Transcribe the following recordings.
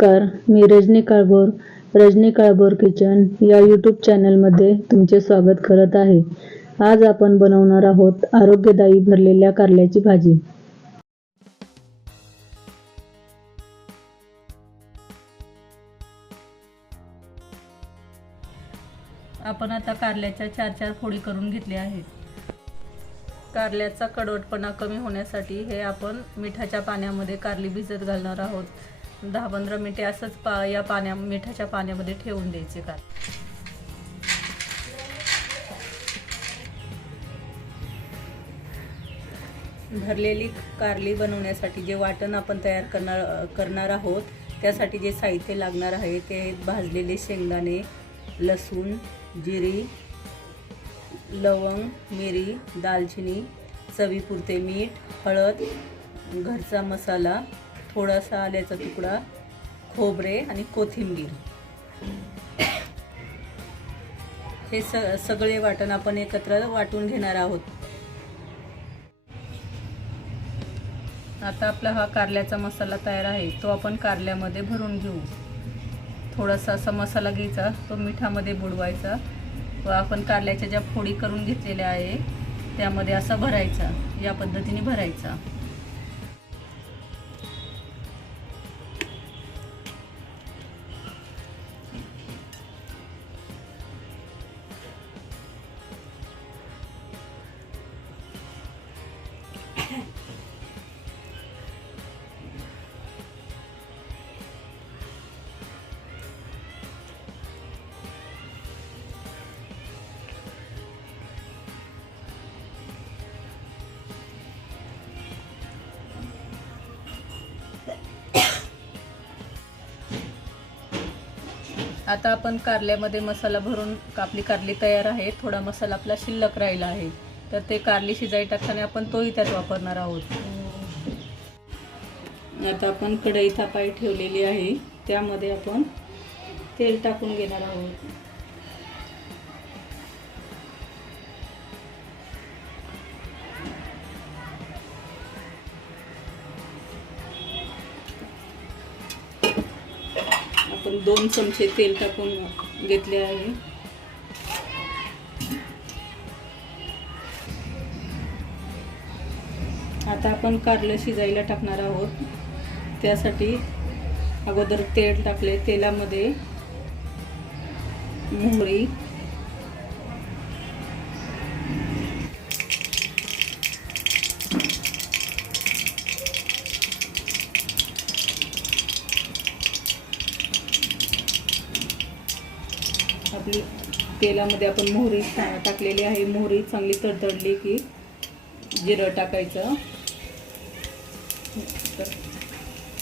नमस्कार मी रजनी काळभोर रजनी काळभोर किचन या यूट्यूब चॅनलमध्ये तुमचे स्वागत करत आहे. आज आपण बनवणार आहोत आरोग्यदायी भरलेल्या कारल्याची भाजी. आपण आता कारल्याच्या चार चार फोडी करून घेतल्या आहेत. कारल्याचा कडवटपणा कमी होण्यासाठी हे आपण मिठाच्या पाण्यामध्ये कारली भिजत घालणार आहोत. दहा पंधरा मिनिटे असंच पा या पाण्या मिठाच्या पाण्यामध्ये ठेवून द्यायचे का? भरलेली कारली बनवण्यासाठी जे वाटण आपण तयार करणार करणार आहोत त्यासाठी जे साहित्य लागणार आहे ते भाजलेले शेंगदाणे लसूण जिरी लवंग मिरी दालचिनी चवीपुरते मीठ हळद घरचा मसाला थोडासा आल्याचा तुकडा खोबरे आणि कोथिंबीर. हे स सगळे वाटण आपण एकत्र वाटून घेणार आहोत. आता आपला हा कारल्याचा मसाला तयार आहे तो आपण कारल्यामध्ये भरून घेऊ. थोडासा असा मसाला घ्यायचा तो मिठामध्ये बुडवायचा व आपण कारल्याच्या ज्या फोडी करून घेतलेल्या आहे त्यामध्ये असा भरायचा या पद्धतीने भरायचा. आता आपण कारल्यामध्ये मसाला भरून आपली कारली तयार आहे. थोडा मसाला आपला शिल्लक राहिला आहे. तर ते कारली शिजाई टाकताना आपण तोही त्यात वापरणार आहोत. आता आपण कढई थापाई ठेवलेली आहे. त्यामध्ये आपण तेल टाकून घेणार आहोत. आपण दोन चमचे तेल टाकून घेतले आहे. आता आपण कारलं शिजायला टाकणार आहोत. त्यासाठी अगोदर तेल टाकले. तेलामध्ये मोहरी तेलामध्ये आपण मोहरी टाकलेली आहे. मोहरी चांगली तडतडली की जिरं टाकायचं.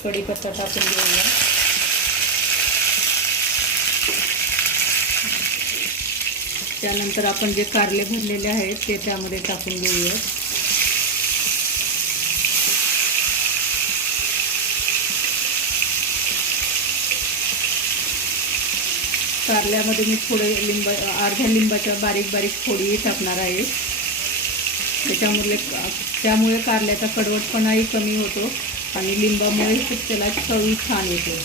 कढीपत्ता टाकून घेऊया. त्यानंतर आपण जे कारले भरलेले आहेत ते त्यामध्ये टाकून घेऊया कारल्यामध्ये मी थोडे लिंब अर्ध्या लिंबाच्या बारीक बारीक फोडीही टाकणार आहे. त्याच्यामुळे त्यामुळे कारल्याचा कडवटपणाही कमी होतो आणि लिंबामुळे त्याला चवी छान येते.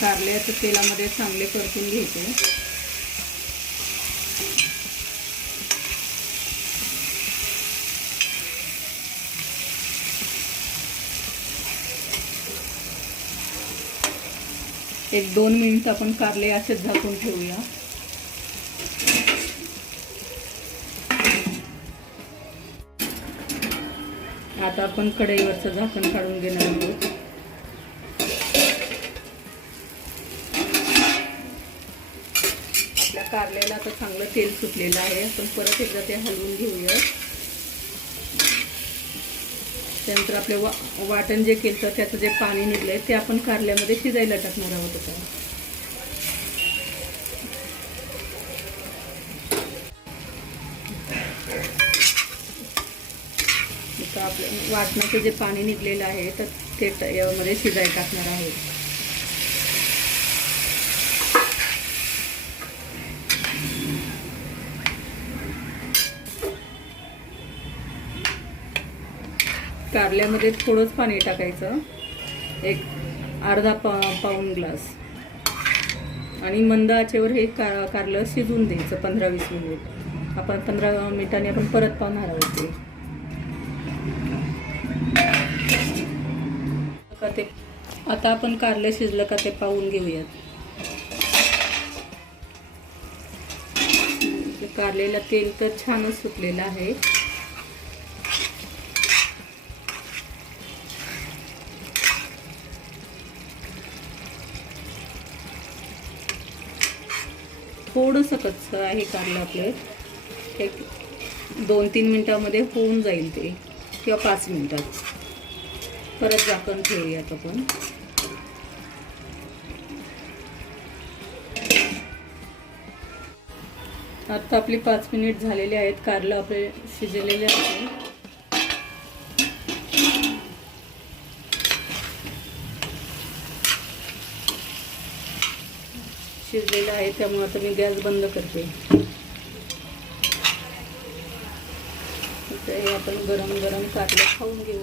कारल्याचं तेलामध्ये चांगले परतून घ्यायचे. एक दोन मिनिट आपण कारले असेच झाकून ठेवूया. आता आपण कढईवरचं झाकण काढून घेणार आहोत. आपल्या कारल्याला आता चांगलं तेल सुटलेलं आहे. आपण परत एकदा ते हलवून घेऊया त्यानंतर आपले वा वाटण जे केलं तर त्याचं जे पाणी निघलं आहे ते आपण कारल्यामध्ये शिजायला टाकणार आहोत आता. आपलं वाटणाचं जे पाणी निघलेलं आहे तर ते ट- यामध्ये शिजायला टाकणार आहोत. कारल्यामध्ये थोडंच पाणी टाकायचं. एक अर्धा पा पाऊन ग्लास. आणि मंद आचेवर हे का कारलं शिजून द्यायचं पंधरा वीस मिनिट. आपण पंधरा मिनिटांनी आपण परत पाहणार आहोत ते. का ते आता आपण कारलं शिजलं का ते पाहून घेऊयात. कारलेलं तेल तर छानच सुटलेलं आहे. थोडंसं कच्चं आहे कारलं आपलं. एक दोन तीन मिनटामध्ये होऊन जाईल ते किंवा पाच मिनटात. परत झाकण ठेवूयात आपण. आता आपली पाच मिनिट झालेले आहेत कारलं आपले शिजलेले आहे शिजलेलं आहे त्यामुळे आता मी गॅस बंद करते. हे आपण गरम गरम कारलं खाऊन घेऊ.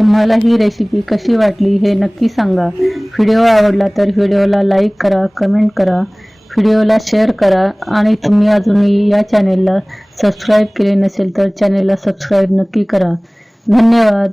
तुम्हाला ही रेसिपी कशी वाटली हे नक्की सांगा. व्हिडिओ आवडला तर व्हिडिओला लाईक करा कमेंट करा. व्हिडिओला शेअर करा आणि तुम्ही अजूनही या चॅनेलला सबस्क्राईब केले नसेल तर चॅनेलला सबस्क्राईब नक्की करा. धन्यवाद.